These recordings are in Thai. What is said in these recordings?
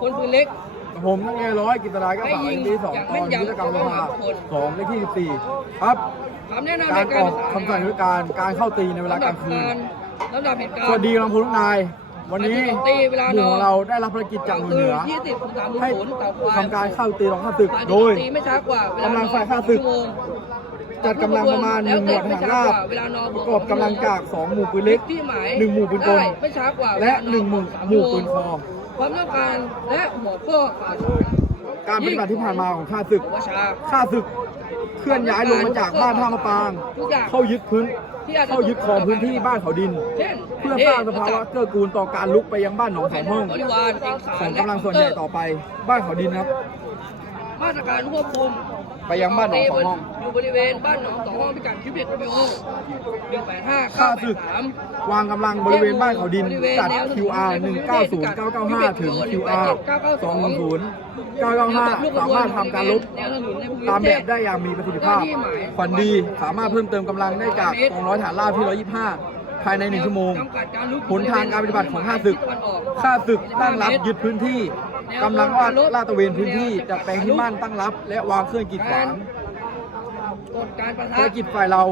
คนปืนเล็ก ผมนักเรียนร้อยกิตนาแก้วสาวให้ยิงที่สองอย่างตแม่อนนยำกิจกรรมสภาทุกคนสองเลขที่สิบสี่ครับคำแนะนำกาในรกาอรอกคำสั่งยุทธการการเข้าตีในเวลากลางคืนลำดับเหตุการณ์สวัสดีกำลังพลทุกนาย วันนี้การตีเวลาหมู่นอนของเราได้รับภารกิจจากหน่วยเหนือยี่สิบสามให้ศูนย์ต่อควายทำการเข้าตีรองข้าศึกโดยตีไม่ช้ากว่าเวลานอนกำลังฝ่ายข้าศึกชั่วโมงจัดกำลังประมาณหนึ่งหมวดทหารราบเวลานอนประกอบกำลังจากสองหมู่ปืนเล็กที่หมายหนึ่งหมู่ปืนกลได้ไม่ช้ากว่าและหนึ่งหมู่หมู่ปืนคอ ความต้องการและหัวข้อข่าวสารการปฏิบัติที่ผ่านมาของข้าศึกวชาข้าศึกเคลื่อนย้ายลงมาจากบ้านท่ามะปางทุกอย่างเข้ายึดพื้นที่อาจจะเข้ายึดครองพื้นที่บ้านเขาดินเช่นเพื่อสร้างสภาวะเกื้อกูลต่อการลุกไปยังบ้านหนองสองห้องบริวารเอกสารของกำลังส่วนใหญ่ต่อไป บ้านเขาดินครับ มาตรการควบคุม ไปยังบ้านหนองสองห้อง อยู่บริเวณบ้านหนองสองห้องพิกัดคิวบิกวิโอหนึ่งแปดห้าข้าเก้าแปศึดกสามวางกำลังบริเวณบ้านเขาดินจัด QR 190995 ถึง QR 210 995 สามารถทำการลบตามแบบได้อย่างมีประสิทธิภาพฝันดีสามารถเพิ่มเติมกำลังได้จากกองร้อยฐานราบที่ 125 ภายใน 1 ชั่วโมงผลทางการปฏิบัติของข้าศึกข้าศึกตั้งรับยึดพื้นที่ กำลังว่าลาดตระเวนพื้นที่จัดแปลงที่มั่นตั้งรับ และวางเครื่องกีดขวางกฎการประภารกิจฝ่ายเรา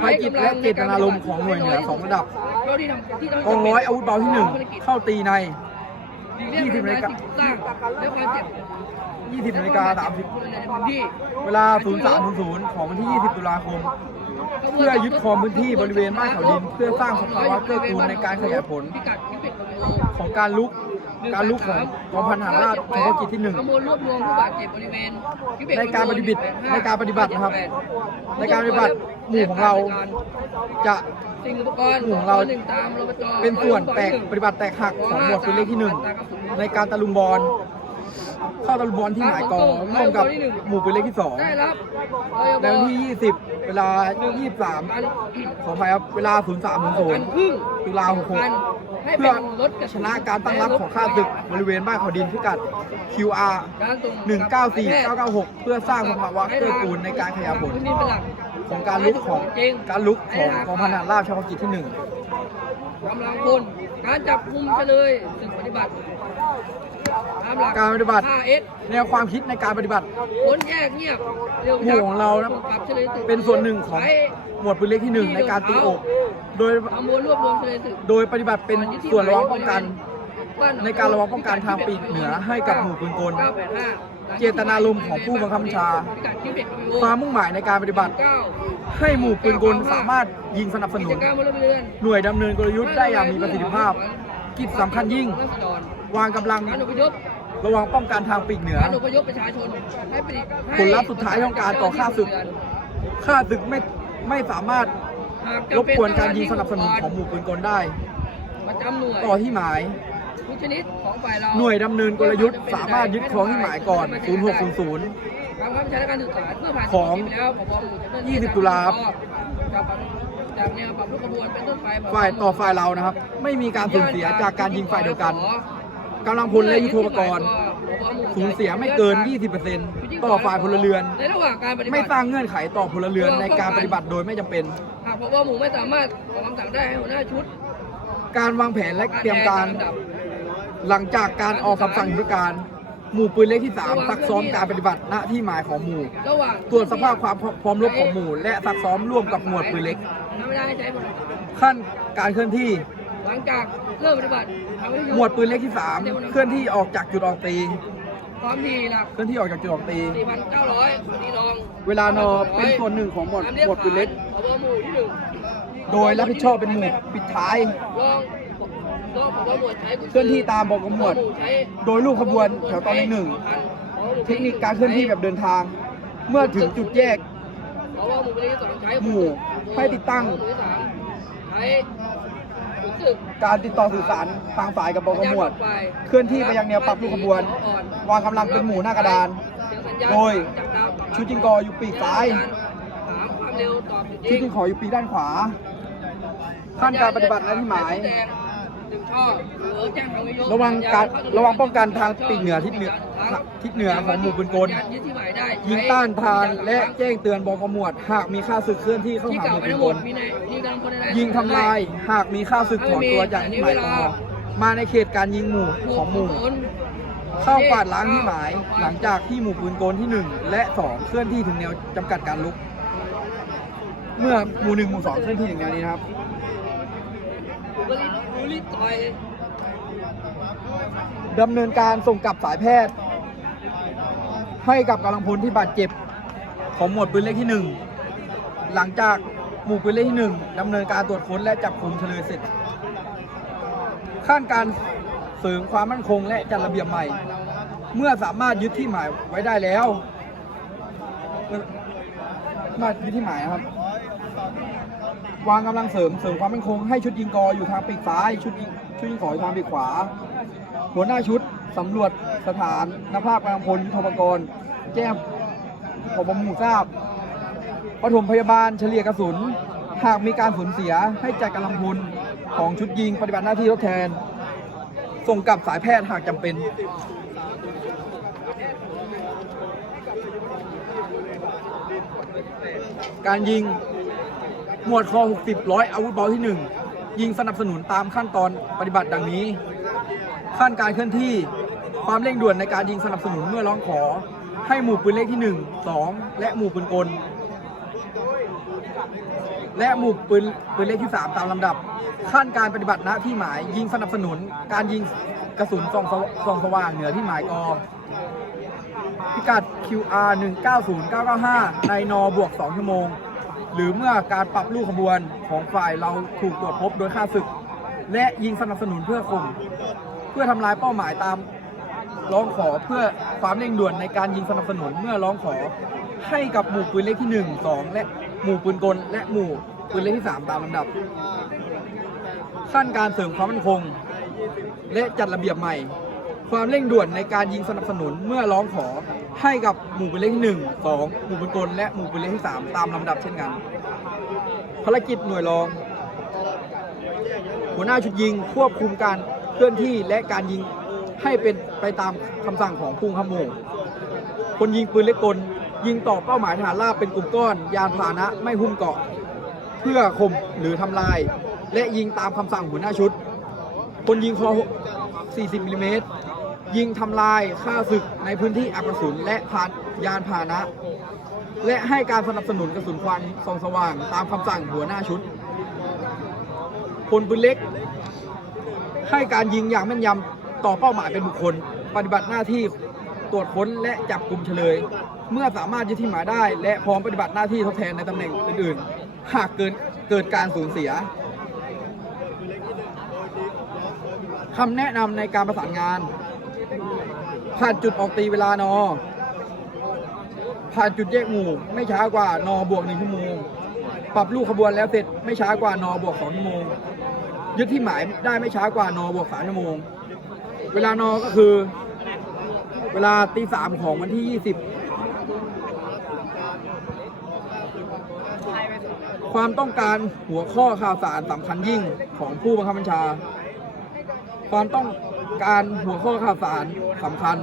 ภารกิจและเจตนารมณ์ของหน่วยเหนือสองระดับกองร้อยอาวุธเบาที่หนึ่งเข้าตีในยี่สิบนาฬิกาสร้างและความเจ็บ20นาฬิกา30คนในพื้นที่เวลา 0300 ของวันที่ 20 ตุลาคม เพื่อยึดครองพื้นที่บริเวณบ้านเขาดิน เพื่อสร้างสภาวะเกื้อกูลในการขยายผล ของการลุก การลุกของกองพันทหารราบเฉพาะกิจที่ข้อมูลรวบรวมผู้บาดเจ็บบริเวณ1ในการปฏิบัติในการปฏิบัตินะครับ ในการปฏิบัติหมู่ของเราจะสิ่งอุปกรณ์หมู่ของเราหนึ่งตามรปจเป็นส่วนแตกปฏิบัติแตกหักของหมวดปืนเลขที่1ในการตะลุมบอลเข้าตะลุมบอลที่หมายกองร่วมกับหมู่ปืนเลขที่2ได้รับในวันที่ 20 เวลา 23 ขออภัยครับ เวลา 03การ0ครึ่งตุลาให้66 เป็เพื่อนรถกระชนะการตั้งรับของข้าศึกบริเวณบ้านเขาดินพิกัด QR การส่ง194996 เพื่อสร้างสภาวะเกื้อกูลในการขยายผลพื้นดินเป็นหลักของการลุกของการลุกของกองพันทหารราบเฉพาะกิจที่กำลังพลการจับกุมเฉลยสึกปฏิบัติตามหลักการปฏิบัติ 5S 1แนวความคิดในการปฏิบัติผลแยกเงียบเร็วหมู่ของเรานะส่กลับเฉลยสึกเป็นส่วนหนึ่งของใช้หมวดปืนเล็กที่1ในการตีอก โดยข้อมูลรวบรวมเฉลยสึกโดยปฏิบัติเป็นส่วนระวังป้องกันบ้หองในการระวังป้องกันทางปีกเหนือให้กับหมู่ปืนกล985เจตนารมณ์ของผู้บังคับบัญชาพิกัดคิวบิกวิโอความมุ่งหมายในการปฏิบัติ9ให้หมู่ปืนกลสามารถยิงสนับสนุกินจกรรมพลเรือนหน่วยดำเนินกลยุทธ์ได้อย่างมีประสิทธิภาพ กิจสำคัญยิ่ง วางกำลังการอพยพระวังป้องกันทางปีกเหนือการอพยพประชาชนให้ปฏิผลลัพธ์สุดท้ายของการต่อฆ่าศึกข้าศึกไม่ไม่สามารถ รบกวนการยิงสนับสนุนของหมู่ปืนกลได้ประจำหน่วยต่อที่หมายทุกชนิดของฝ่ายเราหน่วยดำเนินกลยุทธ์สามารถยึดครองที่หมายก่อน 0600การบังคับใช้และการศึกษาเพื่อผ่านของไปแล้วผบหมู่จะเริ่ม20ตุลาครับจากปรับจากแนวปรับรูปกระบวนเป็นต้นไปผบฝ่ายต่อฝ่ายเรานะครับ ไม่มีการสูญเสียจากการยิงฝ่ายเดียวกันกำลังพลและยุทโธปกรณ์สูญเสียไม่เกิน 20%ต่อฝ่ายพลเรือน ในระหว่างการปฏิบัติ ไม่สร้างเงื่อนไขต่อพลเรือนในการปฏิบัติโดยไม่จำเป็น หากพบหมู่ไม่สามารถออกคำสั่งได้ให้หัวหน้าชุดการวางแผนและเตรียมการหลังจากการออกคำสั่งยุทธการ หมู่ปืนเล็กที่3ซักซ้อมการปฏิบัติหน้าที่หมายของหมู่ ระหว่างตรวจสภาพความพร้อมรบของหมู่ และซักซ้อมร่วมกับหมวดปืนเล็ก ทำไม่ได้ใช้หมดขั้นการเคลื่อนที่ หลังจากเริ่มปฏิบัติทำให้หมวดปืนเล็กที่ 3 เคลื่อนที่ออกจากจุดออกตี ความถี่หลักเคลื่อนที่ออกจากจุดออกตี 4,900นี่รองเวลานอเป็นส่วนหนึ่งของหมวดหมวดปืนเล็กผบหมู่ที่หนึ่ง โดยรับผิดชอบเป็นหมู่ปิดท้าย เคลื่อนที่ตามบอกหมวดโดยลูกขบวนแถวตอนเลขหนึ่งเทคนิคการเคลื่อนที่แบบเดินทาง เมื่อถึงจุดแยก หมู่เป็นที่สองให้ติดตั้ง การติดต่อสื่อสารทางฝ่ายกับบอกหมวด เคลื่อนที่ไปยังแนวปรับลูกขบวน วางกำลังเป็นหมู่หน้ากระดาน โดยชุดจิงกออยู่ปีกซ้ายชุดจิงขออยู่ปีกด้านขวา ขั้นการปฏิบัติหน้าที่หมายหนึ่งช่อเออแจ้งทางวิทยุระวังการระวังป้องกันทางปีกเหนือทิศเหนือทิศเหนือของหมู่ปืนกลยึดที่หมายได้ยิงต้านทานและแจ้งเตือนบอกหมวด หากมีข้าศึกเคลื่อนที่เข้าที่หาเก่าหมู่ไปปืนทั้งหกมดลมีในมีกำลังพลในยิงทำลายหากมีข้าศึกถอนตัวจากที่หมายกอมาในเขตการยิงหมู่ของหมู่เข้ากวาดล้างที่หมายหลังจากที่หมู่ปืนกลที่ 1 และ 2 เคลื่อนที่ถึงแนวจำกัดการลุก เมื่อหมู่1หมู่2เคลื่อนที่ถึงแนวนี้นะครับ ก็รีบกูรีบต่อยดำเนินการส่งกลับสายแพทย์ ให้กับกำลังพลที่บาดเจ็บ ของหมวดปืนเล็กที่1หลังจากหมู่ปืนเล็กที่1ดำเนินการตรวจค้นและจับกลุ่มเฉลยเสร็จขั้นการเสริมความมั่นคงและจัดระเบียบใหม่ เมื่อสามารถยึดที่หมายไว้ได้แล้ว มายึดที่หมายครับ วางกำลังเสริมเสริมความมั่นคงให้ชุดยิงกออยู่ทางปีกซ้าย ชุดยิงชุดยิงขออยู่ทางปีกขวา หัวหน้าชุดสำรวจสถานนภาพกำลังพลยุทธปกรณ์แจ้งผบหมู่ทราบปฐมพยาบาลเฉลี่ยกระสุน หากมีการสูญเสียให้จัดกำลังพลของชุดยิงปฏิบัติหน้าที่ทดแทน ส่งกลับสายแพทย์หากจำเป็นการยิง หมวดคอ60ร้อยอาวุธเบาที่ 1 ยิงสนับสนุนตามขั้นตอนปฏิบัติดังนี้ ขั้นการเคลื่อนที่ ความเร่งด่วนในการยิงสนับสนุนเมื่อร้องขอ ให้หมู่ปืนเลขที่ 1 2 และหมู่ปืนกล และหมู่ปืนปืนเลขที่ 3 ตามลำดับ ขั้นการปฏิบัติหน้าที่หมายยิงสนับสนุน การยิงกระสุนส่องสวส่องสว่างเหนือที่หมายกอพิกัด QR 190995 ในนอบวก 2 ชั่วโมง หรือเมื่อการปรับลูกขบวนของฝ่ายเราถูกตรวจพบโดยค่าศึก และยิงสนับสนุนเพื่อข่มเพื่อทำลายเป้าหมายตามร้องขอเพื่อความเร่งด่วนในการยิงสนับสนุนเมื่อร้องขอให้กับหมู่ปืนเลขที่ 1 2 และหมู่ปืนกล และหมู่ปืนเลขที่ 3 ตามลำดับ ขั้นการเสริมความมั่นคง และจัดระเบียบใหม่ ความเร่งด่วนในการยิงสนับสนุนเมื่อร้องขอ ให้กับหมู่ปืนเลขที่1 2หมู่ปืนกลและหมู่ปืนเลขที่3ตามลำดับเช่นกันภารกิจหน่วยรอง หัวหน้าชุดยิงควบคุมการเคลื่อนที่และการยิงให้เป็นไปตามคำสั่งของผู้ขโมยคนยิงปืนเล็กกลยิงต่อเป้าหมายฐานราบเป็นกลุ่มก้อน ยานพาหนะไม่หุ้มเกาะ เพื่อข่มหรือทำลาย และยิงตามคำสั่งหัวหน้าชุด คนยิงคอ 40มิลลิเมตร ยิงทำลายฆ่าศึกในพื้นที่อักระสุนและผ่านยานพาหนะ และให้การสนับสนุนกระสุนควันส่องสว่าง ตามคำสั่งหัวหน้าชุดพลปืนเล็ก ให้การยิงอย่างแม่นยำต่อเป้าหมายเป็นบุคคล ปฏิบัติหน้าที่ตรวจค้นและจับกลุ่มเฉลย เมื่อสามารถยึดที่หมายได้ และพร้อมปฏิบัติหน้าที่ทดแทนในตำแหน่งอื่นๆ หากเกิดเกิดการสูญเสียคำแนะนำในการประสานงาน ผ่านจุดออกตีเวลานอ ผ่านจุดแยกหมู่ ไม่ช้ากว่านอบวกหนึ่งชั่วโมง ปรับลูกขบวนแล้วเสร็จไม่ช้ากว่านอบวกสองชั่วโมง ยึดที่หมายได้ไม่ช้ากว่านอบวกสามชั่วโมง เวลานอก็คือ เวลาตีสามของวันที่ยี่สิบความต้องการหัวข้อข่าวสารสำคัญยิ่งของผู้บังคับบัญชา ความต้อง การหัวข้อข่าวสารสำคัญ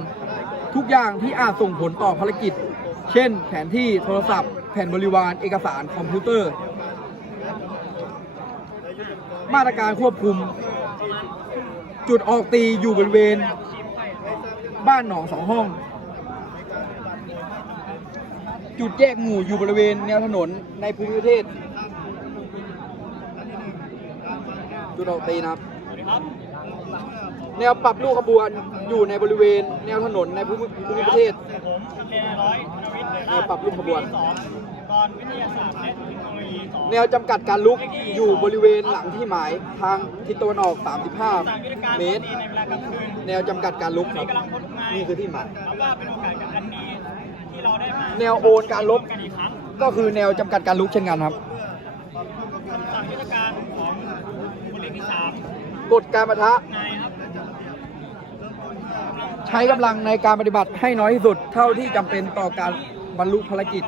ทุกอย่างที่อาจส่งผลต่อภารกิจ เช่น แผนที่โทรศัพท์ แผ่นบริวาร เอกสารคอมพิวเตอร์ มาตรการควบคุม จุดออกตีอยู่บริเวณ บ้านหนองสองห้อง จุดแยกหมู่อยู่บริเวณแนวถนนในภูมิประเทศ จุดออกตีนะครับ แนวปรับลูกขบวนอยู่ในบริเวณ แนวถนนในภูมิภูมิประเทศแนวปรับลูกขบวนแนวจำกัดการลุกอยู่บริเวณหลังที่หมายทางทิศตะวันออกสามยุทธการ35 เมตรในเวลากลางคืนแนวจำกัดการลุกครับนี่คือที่หมายนับว่าเป็นโอกาสกับอันดีที่เราได้แนวโอนการลบก็คือแนวจำกัดการลุกเช่นกันครับกฎการประทะ ใช้กำลังในการปฏิบัติให้น้อยที่สุดเท่าที่จำเป็นต่อการบรรลุภารกิจ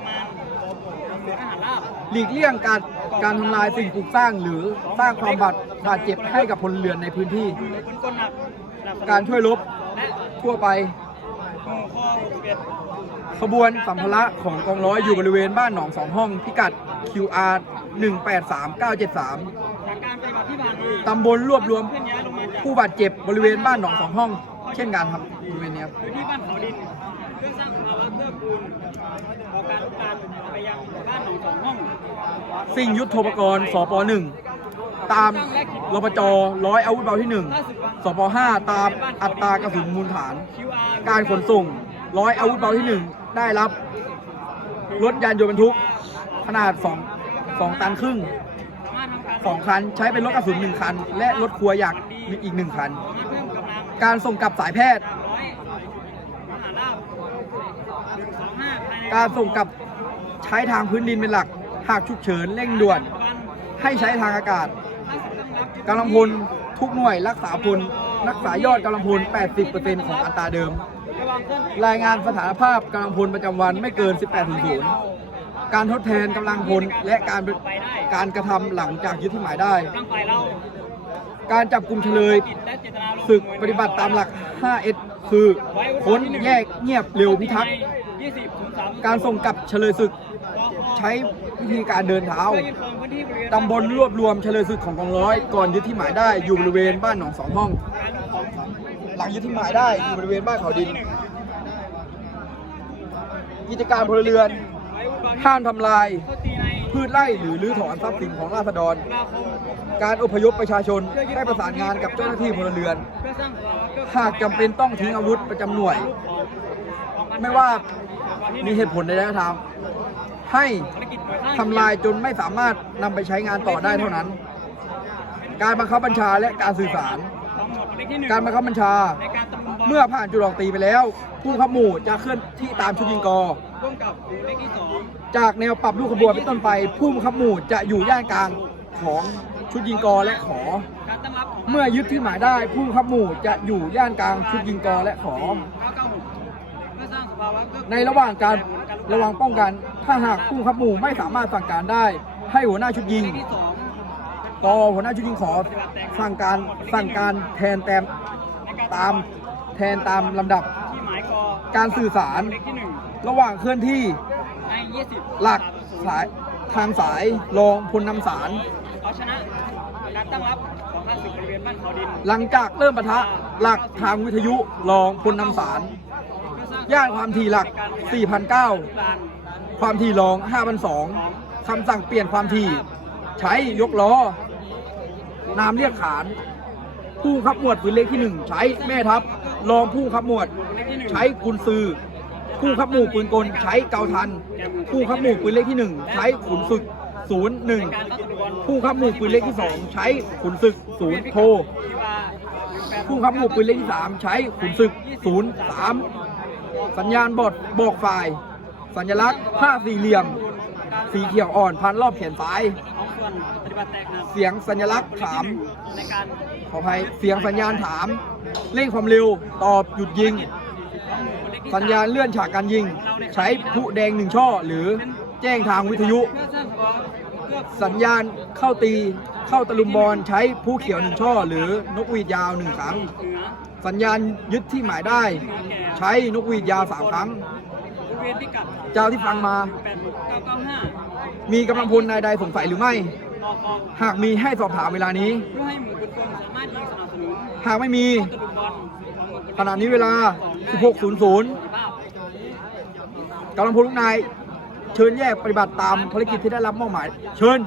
หลีกเลี่ยงการการทำลายสิ่งปลูกสร้างหรือสร้างความบาดบาดเจ็บให้กับพลเรือนในพื้นที่ การช่วยรบทั่วไป ขบวนสัมภาระของกองร้อยอยู่บริเวณบ้านหนองสองห้องพิกัด QR 183973จากการปฏิบัติที่ผ่ามตำบลรวบรวมผู้บาดเจ็บบริเวณบ้านหนองสองห้อง เช่นกันครับบริเวณนี้ครับอยู่ที่บ้านเขาดินเครื่องสร้างภาวะเพื่อคูณต่อการลุกลานไปยังบ้านหนองสองห้องสิ่งยุทโธปกรณ์สปหนึ่งตามรปจร้อยอาวุธเบาที่หนึ่งสปห้าตามอัตรากระสุนมูลฐาน QR การขนส่งร้อยอาวุธเบาที่หนึ่งได้รับรถยานยนต์บรรทุกขนาด2 2ตันครึ่งสามารถทำการสองคันใช้เป็นรถกระสุนหนึ่งคัน และรถครัวยักษ์มีอีกหนึ่งคัน การส่งกลับสายแพทย์ การส่งกลับใช้ทางพื้นดินเป็นหลัก หากฉุกเฉินเร่งด่วน ให้ใช้ทางอากาศห้าสิบตั้งรับกำลังพลทุกหน่วยรักษาพลรักษายอดกำลังพล 80%ของอัตราเดิมระวังเคลื่อนรายงานสถานภาพกำลังพลประจำวันไม่เกิน 18.0 การทดแทนกำลังพลและการการกระทำหลังจากยึดที่หมายได้ การจับกลุ่มเฉลยศึกปฏิบัติตามหลัก 5S คือค้นแยกเงียบเร็วพิทักษ์การส่งกลับเฉลยศึก ใช้วิธีการเดินเท้าตำบลรวบรวมเฉลยศึกของกองร้อย ก่อนยึดที่หมายได้อยู่บริเวณบ้านหนองสองห้อง หลังยึดที่หมายได้อยู่บริเวณบ้านเขาดิน กิจการพลเรือนห้ามทำลาย พืชไร่หรือรื้อถอนทรัพย์สินของราษฎร การอพยพประชาชนให้ประสานงานกับเจ้าหน้าที่พลเรือนเพื่อสร้ากื้อหากจำเป็นต้องทิ้งอาวุธประจำหน่วย ไม่ว่ามีเหตุผลใดๆก็ตามให้ภารกิจหน่วยข้างทำลายจนไม่สามารถนำไปใช้งานต่อได้เท่านั้น การบังคับบัญชาและการสื่อสาร การบังคับบัญชา เมื่อผ่านจุดออกตีไปแล้วผู้ขับหมู่จะเคลื่อนที่ตามชุดยิงกอ ร่วมกับหมู่เลขที่สองจากแนวปรับลูกขบวนเป็นต้นไป ผู้บังคับหมู่จะอยู่ย่านกลางของชุดยิงกอและขอ การตั้งรับเมื่อยึดที่หมายได้ ผู้บังคับหมู่จะอยู่ย่านกลางชุดยิงกอและขอ 996เพื่อสร้างสภาวะเกื้อกูลในระหว่างการระวังป้องกัน ถ้าหากผู้บังคับหมู่ไม่สามารถสั่งการได้ ให้หัวหน้าชุดยิง เลขที่สองต่อหัวหน้าชุดยิงขอสั่งการสั่งการแทนแตมในการตามแทนตามลำดับ ที่หมายกอการสื่อสาร เลขที่หนึ่ง ระหว่างเคลื่อนที่ใน20หลักสายทางสายรองพลนำสารเอาชนะการตั้งรับของข้าศึกบริเวณบ้านเขาดิน หลังจากเริ่มปะทะหลักทางวิทยุรองพลนำสารเพื่อสร้างย่านความถี่หลัก 4,009ลานความถี่รอง 5,002คำสั่งเปลี่ยนความถี่ ใช้ยกล้อนามเรียกขาน ผู้ขับหมวดปืนเล็กที่ 1 ใช้แม่ทัพรองผู้ขับหมวดเลขที่หนึ่งใช้กุนซือ ผู้ขับหมู่ปืนกลใช้เกาทันผู้ขับหมู่ปืนเล็กที่ 1 ใช้ขุนศึก 01ผู้ขับหมู่ปืนเล็กที่ 2 ใช้ขุนศึก 0 โทผู้ขับหมู่ปืนเล็กที่ 3 ใช้ขุนศึก 03 สัญญาณบอดบอกฝ่าย สัญลักษณ์ผ้าสี่เหลี่ยม สีเขียวอ่อนพันรอบแขนซ้าย เสียงสัญลักษณ์ถามขออภัยเสียงสัญญาณถาม เร่งความเร็วตอบหยุดยิง สัญญาณเลื่อนฉากการยิง ใช้พลุแดงหนึ่งช่อ หรือแจ้งทางวิทยุ สัญญาณเข้าตีเข้าตะลุมบอลใช้ผู้เขียวหนึ่งช่อ หรือนกหวีดยาวหนึ่งครั้ง สัญญาณยึดที่หมายได้ ใช้นกหวีดยาวสามครั้ง เจ้าที่ฟังมา มีกำลังพลนายใดสงสัยหรือไม่ หากมีให้สอบถามเวลานี้หากไม่มีขณะนี้เวลา 16.00กำลังพลทุกนาย เชิญแยกปฏิบัติตามภารกิจที่ได้รับมอบหมาย เชิญ